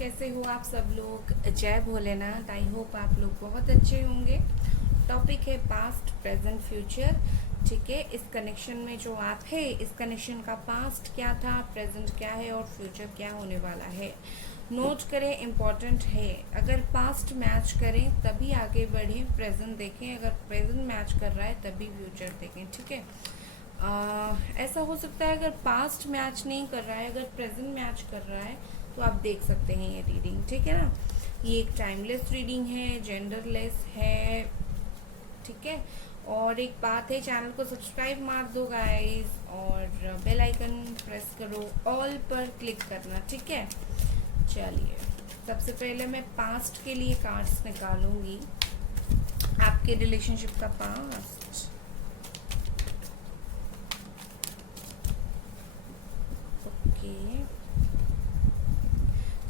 कैसे हो आप सब लोग। जय भोलेनाथ। आई होप आप लोग बहुत अच्छे होंगे। टॉपिक है पास्ट प्रेजेंट फ्यूचर। ठीक है, इस कनेक्शन में जो आप है, इस कनेक्शन का पास्ट क्या था, प्रेजेंट क्या है और फ्यूचर क्या होने वाला है, नोट करें, इम्पॉर्टेंट है। अगर पास्ट मैच करें तभी आगे बढ़ें, प्रेजेंट देखें, अगर प्रेजेंट मैच कर रहा है तभी फ्यूचर देखें। ठीक है, ऐसा हो सकता है अगर पास्ट मैच नहीं कर रहा है, अगर प्रेजेंट मैच कर रहा है तो आप देख सकते हैं ये रीडिंग। ठीक है ना, ये एक टाइमलेस रीडिंग है, जेंडरलेस है। ठीक है, और एक बात है, चैनल को सब्सक्राइब मार दो गाइस और बेल आइकन प्रेस करो, ऑल पर क्लिक करना। ठीक है, चलिए सबसे पहले मैं पास्ट के लिए कार्ड्स निकालूंगी, आपके रिलेशनशिप का past. Okay,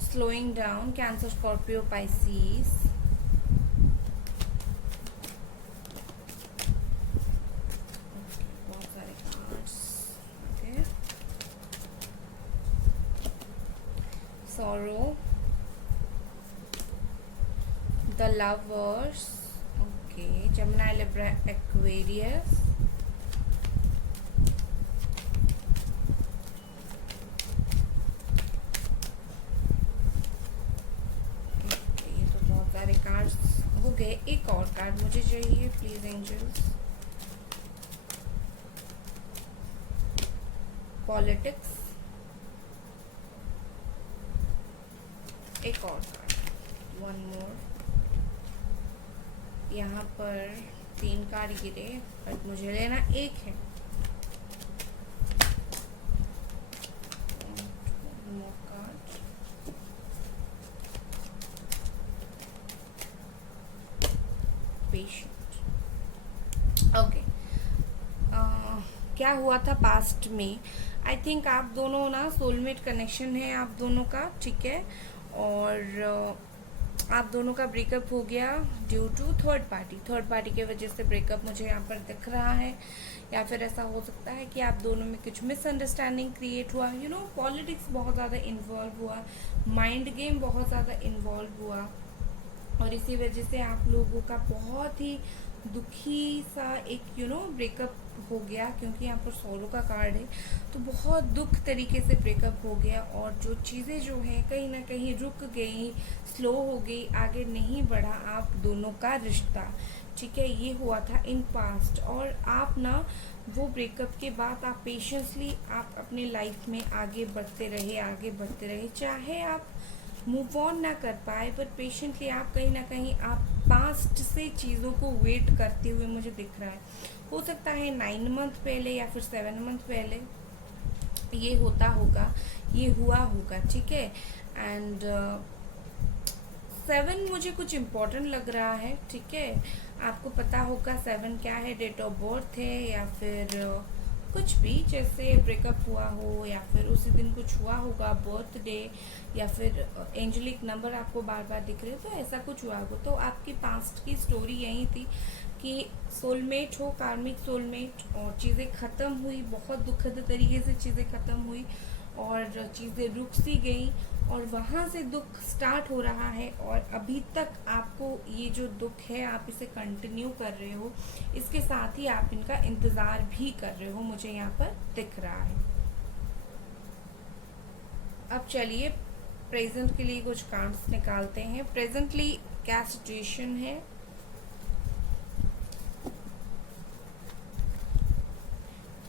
slowing down, cancer, Scorpio, Pisces. बहुत सारे cards. Okay, sorrow, the lovers, okay, Gemini, Libra, Aquarius, okay, ये तो बहुत सारे कार्ड्स हो गए। एक और कार्ड मुझे चाहिए प्लीज एंजल्स। पॉलिटिक्स, एक और कार्ड, वन मोर। यहाँ पर 3 कार्ड गिरे बट मुझे लेना एक है। मोर कार्ड, पेशेंट। ओके, क्या हुआ था पास्ट में। आई थिंक आप दोनों ना सोलमेट कनेक्शन है आप दोनों का। ठीक है, और आप दोनों का ब्रेकअप हो गया due to third party. Third party की वजह से ब्रेकअप मुझे यहाँ पर दिख रहा है, या फिर ऐसा हो सकता है कि आप दोनों में कुछ मिसअंडरस्टैंडिंग क्रिएट हुआ। पॉलिटिक्स बहुत ज़्यादा इन्वॉल्व हुआ, माइंड गेम बहुत ज़्यादा इन्वॉल्व हुआ, और इसी वजह से आप लोगों का बहुत ही दुखी सा एक ब्रेकअप हो गया। क्योंकि यहाँ पर सोलो का कार्ड है तो बहुत दुख तरीके से ब्रेकअप हो गया, और जो चीज़ें जो हैं कहीं ना कहीं रुक गई, स्लो हो गई, आगे नहीं बढ़ा आप दोनों का रिश्ता। ठीक है, ये हुआ था इन पास्ट। और आप ना वो ब्रेकअप के बाद आप पेशेंसली आप अपनी लाइफ में आगे बढ़ते रहे, चाहे आप मूव ऑन ना कर पाए पर पेशेंटली आप कहीं ना कहीं आप पास्ट से चीज़ों को वेट करते हुए मुझे दिख रहा है। हो सकता है 9 मंथ पहले या फिर 7 मंथ पहले ये होता होगा, ये हुआ होगा। ठीक है, एंड 7 मुझे कुछ इम्पोर्टेंट लग रहा है। ठीक है, आपको पता होगा 7 क्या है, डेट ऑफ बर्थ है, या फिर कुछ भी, जैसे ब्रेकअप हुआ हो या फिर उसी दिन कुछ हुआ होगा, बर्थडे, या फिर एंजलिक नंबर आपको बार बार दिख रहे, तो ऐसा कुछ हुआ होगा। तो आपकी पास्ट की स्टोरी यही थी कि सोलमेट हो, कार्मिक सोलमेट, और चीज़ें ख़त्म हुई, बहुत दुखद तरीके से चीज़ें ख़त्म हुई और चीज़ें रुक सी गई, और वहाँ से दुख स्टार्ट हो रहा है। और अभी तक आपको ये जो दुख है आप इसे कंटिन्यू कर रहे हो, इसके साथ ही आप इनका इंतज़ार भी कर रहे हो, मुझे यहाँ पर दिख रहा है। अब चलिए प्रेजेंट के लिए कुछ कार्ड्स निकालते हैं। प्रेजेंटली क्या सिचुएशन है,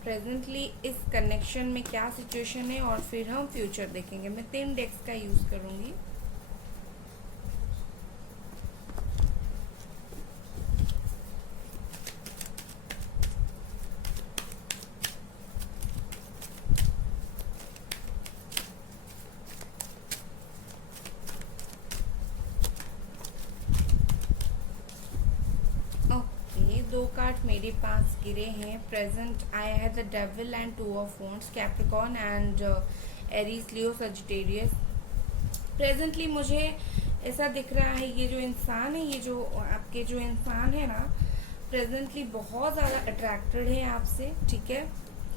प्रेजेंटली इस कनेक्शन में क्या सिचुएशन है, और फिर हम फ्यूचर देखेंगे। मैं 3 डेक्स का यूज़ करूँगी। ओके, 2 कार्ड मेरे पास गिरे हैं। प्रेजेंट आया है the devil and 2 of wands, Capricorn and Aries, Leo, Sagittarius. Presently मुझे ऐसा दिख रहा है, ये जो इंसान है, ये जो आपके जो इंसान है ना, प्रेजेंटली बहुत ज़्यादा अट्रैक्टेड है आपसे। ठीक है,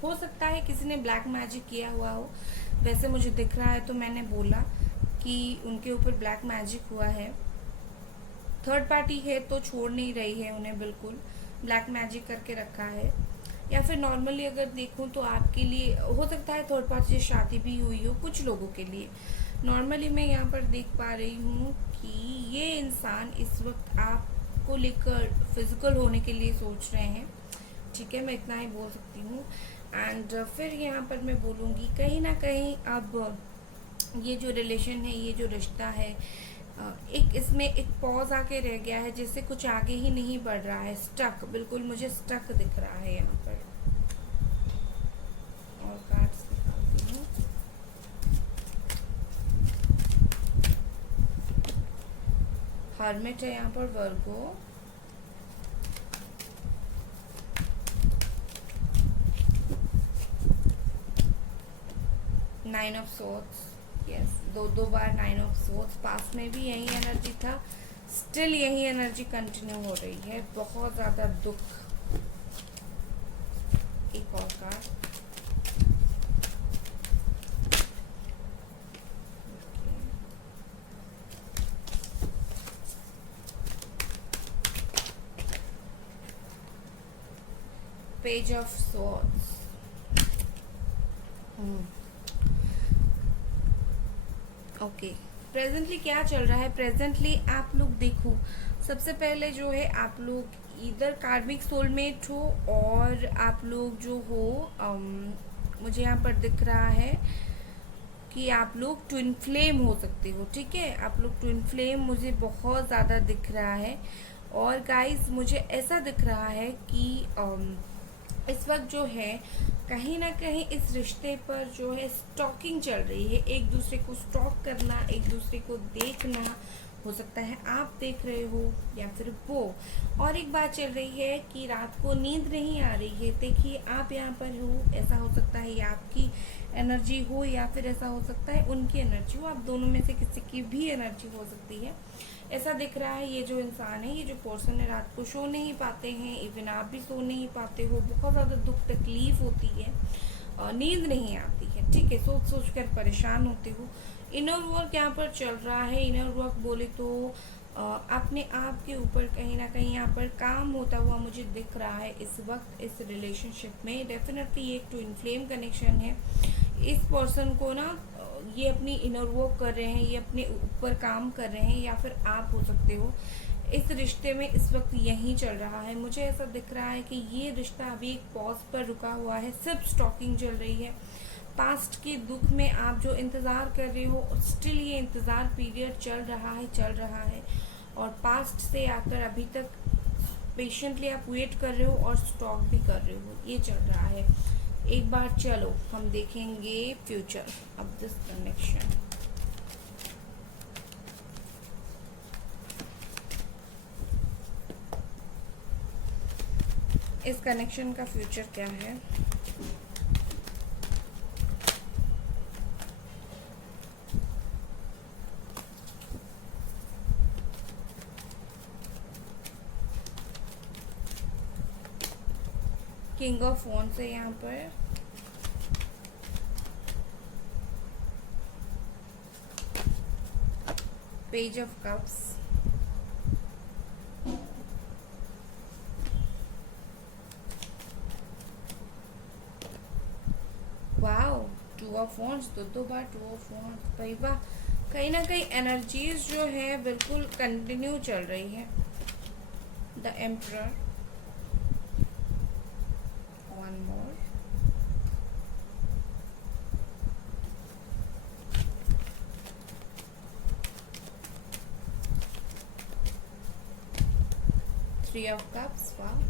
हो सकता है किसी ने ब्लैक मैजिक किया हुआ हो, वैसे मुझे दिख रहा है। तो मैंने बोला कि उनके ऊपर ब्लैक मैजिक हुआ है। थर्ड पार्टी है तो छोड़ नहीं रही है उन्हें, बिल्कुल ब्लैक मैजिक करके रखा है। या फिर नॉर्मली अगर देखूं तो आपके लिए हो सकता है थर्ड पार्टी से शादी भी हुई हो कुछ लोगों के लिए। नॉर्मली मैं यहाँ पर देख पा रही हूँ कि ये इंसान इस वक्त आपको लेकर फिजिकल होने के लिए सोच रहे हैं, ठीक है, मैं इतना ही बोल सकती हूँ। एंड फिर यहाँ पर मैं बोलूँगी कहीं ना कहीं अब ये जो रिलेशन है, ये जो रिश्ता है, एक इसमें एक पॉज आके रह गया है, जिससे कुछ आगे ही नहीं बढ़ रहा है, स्टक, बिल्कुल मुझे स्टक दिख रहा है यहाँ पर। और कार्ड्स निकालती हूँ। हर्मिट है यहाँ पर, वर्गो, नाइन ऑफ सोर्ड्स, यस, दो बार नाइन ऑफ सोर्ड्स। पास में भी यही एनर्जी था, स्टिल यही एनर्जी कंटिन्यू हो रही है, बहुत ज्यादा दुख। एक और card, page of swords. Okay, presently क्या चल रहा है? प्रेजेंटली आप लोग देखो, सबसे पहले जो है आप लोग इधर कार्मिक सोलमेट हो, और आप लोग जो हो मुझे यहाँ पर दिख रहा है कि आप लोग ट्विन फ्लेम हो सकते हो, ठीक है, आप लोग ट्विन फ्लेम मुझे बहुत ज़्यादा दिख रहा है। और गाइस मुझे ऐसा दिख रहा है कि इस वक्त जो है कहीं ना कहीं इस रिश्ते पर जो है स्टॉकिंग चल रही है, एक दूसरे को स्टॉक करना, एक दूसरे को देखना, हो सकता है आप देख रहे हो या फिर वो। और एक बात चल रही है कि रात को नींद नहीं आ रही है, देखिए आप यहाँ पर हो, ऐसा हो सकता है ये आपकी एनर्जी हो या फिर ऐसा हो सकता है उनकी एनर्जी हो, आप दोनों में से किसी की भी एनर्जी हो सकती है। ऐसा दिख रहा है ये जो इंसान है, ये जो पर्सन है, रात को सो नहीं पाते हैं, इवन आप भी सो नहीं पाते हो, बहुत ज़्यादा दुख तकलीफ होती है, नींद नहीं आती है, ठीक है, सोच सोच कर परेशान होते हो। इनर वर्क यहाँ पर चल रहा है। इनर वर्क बोले तो अपने आप के ऊपर कहीं ना कहीं यहाँ पर काम होता हुआ मुझे दिख रहा है इस वक्त इस रिलेशनशिप में। डेफिनेटली ये एक ट्विन फ्लेम कनेक्शन है। इस पर्सन को ना ये अपनी इनर वर्क कर रहे हैं, ये अपने ऊपर काम कर रहे हैं, या फिर आप हो सकते हो। इस रिश्ते में इस वक्त यही चल रहा है। मुझे ऐसा दिख रहा है कि ये रिश्ता अभी एक पॉज पर रुका हुआ है, सिर्फ स्टॉकिंग चल रही है। पास्ट के दुख में आप जो इंतज़ार कर रहे हो, स्टिल ये इंतज़ार पीरियड चल रहा है, और पास्ट से आकर अभी तक पेशेंटली आप वेट कर रहे हो और स्टॉक भी कर रहे हो, ये चल रहा है। एक बार चलो हम देखेंगे फ्यूचर ऑफ दिस कनेक्शन। इस कनेक्शन का फ्यूचर क्या है? किंग ऑफ वॉन्ड्स है यहाँ पर, page of cups, wow, two of wands, दो बार टू ऑफ वॉन्ड्स, भाई वाह, कहीं ना कहीं एनर्जीज जो है बिल्कुल कंटिन्यू चल रही है। The emperor, one more, three of cups, वाह।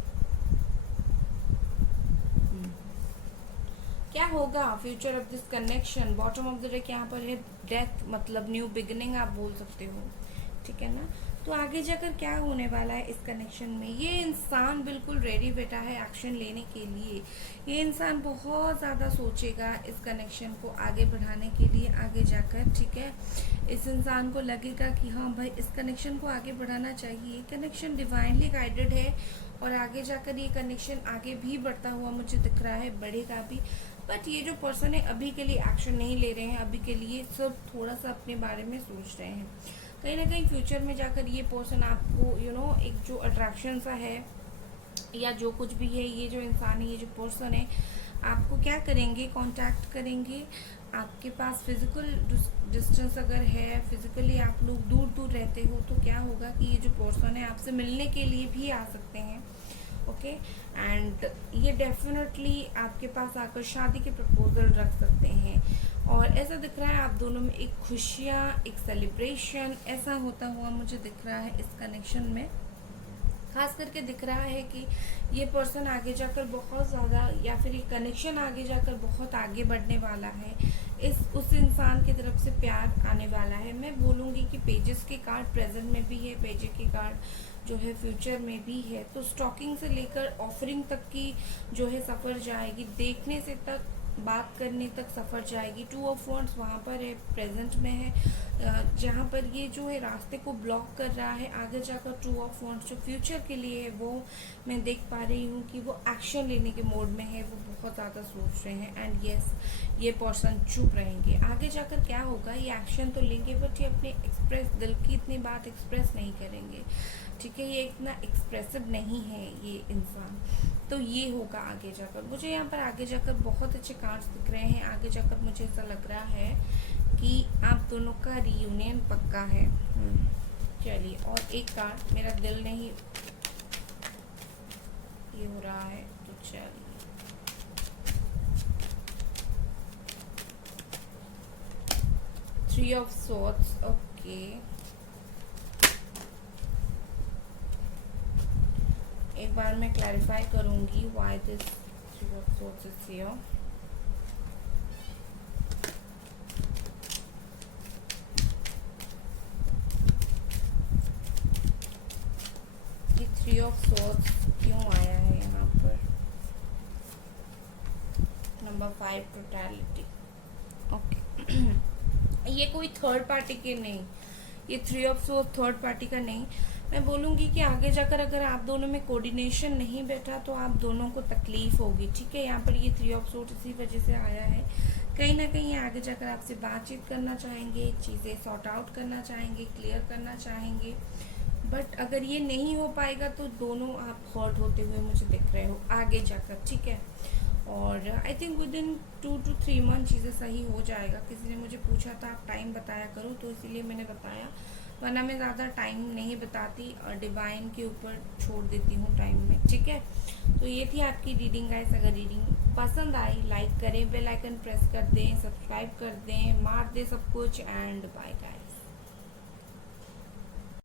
क्या होगा future of this connection? Bottom of the deck यहाँ पर है डेथ, मतलब न्यू बिगिनिंग आप बोल सकते हो, ठीक है ना। तो आगे जाकर क्या होने वाला है इस कनेक्शन में? ये इंसान बिल्कुल रेडी बैठा है एक्शन लेने के लिए। ये इंसान बहुत ज़्यादा सोचेगा इस कनेक्शन को आगे बढ़ाने के लिए आगे जाकर, ठीक है। इस इंसान को लगेगा कि हाँ भाई इस कनेक्शन को आगे बढ़ाना चाहिए। कनेक्शन डिवाइनली गाइडेड है, और आगे जाकर ये कनेक्शन आगे भी बढ़ता हुआ मुझे दिख रहा है, बढ़ेगा भी। बट ये जो पर्सन है अभी के लिए एक्शन नहीं ले रहे हैं, अभी के लिए सब थोड़ा सा अपने बारे में सोच रहे हैं। कहीं ना कहीं फ्यूचर में जाकर ये पर्सन आपको एक जो अट्रैक्शन सा है या जो कुछ भी है, ये जो इंसान है, ये जो पर्सन है, आपको क्या करेंगे, कांटेक्ट करेंगे। आपके पास फिजिकल डिस्टेंस अगर है, फिजिकली आप लोग दूर दूर रहते हो, तो क्या होगा कि ये जो पर्सन है आपसे मिलने के लिए भी आ सकते हैं। ओके, एंड ये डेफिनेटली आपके पास आकर शादी के प्रपोजल रख सकते हैं। और ऐसा दिख रहा है आप दोनों में एक खुशियाँ, एक सेलिब्रेशन ऐसा होता हुआ मुझे दिख रहा है इस कनेक्शन में। खास करके दिख रहा है कि ये पर्सन आगे जाकर बहुत ज़्यादा, या फिर ये कनेक्शन आगे जाकर बहुत आगे बढ़ने वाला है। उस इंसान की तरफ से प्यार आने वाला है। मैं बोलूँगी कि पेजेस के कार्ड प्रेजेंट में भी है, पेजेस के कार्ड जो है फ्यूचर में भी है। तो स्टॉकिंग से लेकर ऑफरिंग तक की जो है सफ़र जाएगी, देखने से तक बात करने तक सफ़र जाएगी। 2 ऑफ वॉन्ड्स वहाँ पर है, प्रेजेंट में है, जहाँ पर ये जो है रास्ते को ब्लॉक कर रहा है। आगे जाकर 2 ऑफ वॉन्ड्स जो फ्यूचर के लिए है, वो मैं देख पा रही हूँ कि वो एक्शन लेने के मोड में है, वो बहुत ज़्यादा सोच रहे हैं। एंड यस, ये पर्सन चुप रहेंगे। आगे जाकर क्या होगा, ये एक्शन तो लेंगे बट ये अपने दिल की इतनी बात एक्सप्रेस नहीं करेंगे। ठीक है, ये इतना एक्सप्रेसिव नहीं है ये इंसान। तो ये होगा आगे जाकर। मुझे यहाँ पर आगे जाकर बहुत अच्छे कार्ड्स दिख रहे हैं। आगे जाकर मुझे ऐसा लग रहा है कि आप दोनों का रियूनियन पक्का है। चलिए, और एक कार्ड, मेरा दिल नहीं ये हो रहा है, तो चलिए। Three of swords, okay. एक बार मैं क्लैरिफाई करूंगी why this three of swords is here. ये थ्री ऑफ सॉर्ड्स क्यों आया है यहाँ पर? Number 5 totality, okay. ये कोई थर्ड पार्टी के नहीं, ये three of swords third party का नहीं। मैं बोलूँगी कि आगे जाकर अगर आप दोनों में कोऑर्डिनेशन नहीं बैठा तो आप दोनों को तकलीफ होगी। ठीक है, यहाँ पर ये थ्री ऑफ सॉर्ड्स इसी वजह से आया है। कहीं ना कहीं आगे जाकर आपसे बातचीत करना चाहेंगे, चीज़ें सॉर्ट आउट करना चाहेंगे, क्लियर करना चाहेंगे। बट अगर ये नहीं हो पाएगा तो दोनों आप हर्ट होते हुए मुझे दिख रहे हो आगे जाकर। ठीक है, और I think with in 2 to 3 month चीज़ें सही हो जाएगा। किसी ने मुझे पूछा था आप टाइम बताया करो, तो इसीलिए मैंने बताया, वरना मैं ज़्यादा टाइम नहीं बताती और डिवाइन के ऊपर छोड़ देती हूँ टाइम में। ठीक है, तो ये थी आपकी रीडिंग गाइस। अगर रीडिंग पसंद आई, लाइक करें, बेल आइकन प्रेस कर दें, सब्सक्राइब कर दें, मार दें सब कुछ, एंड बाय गाइस।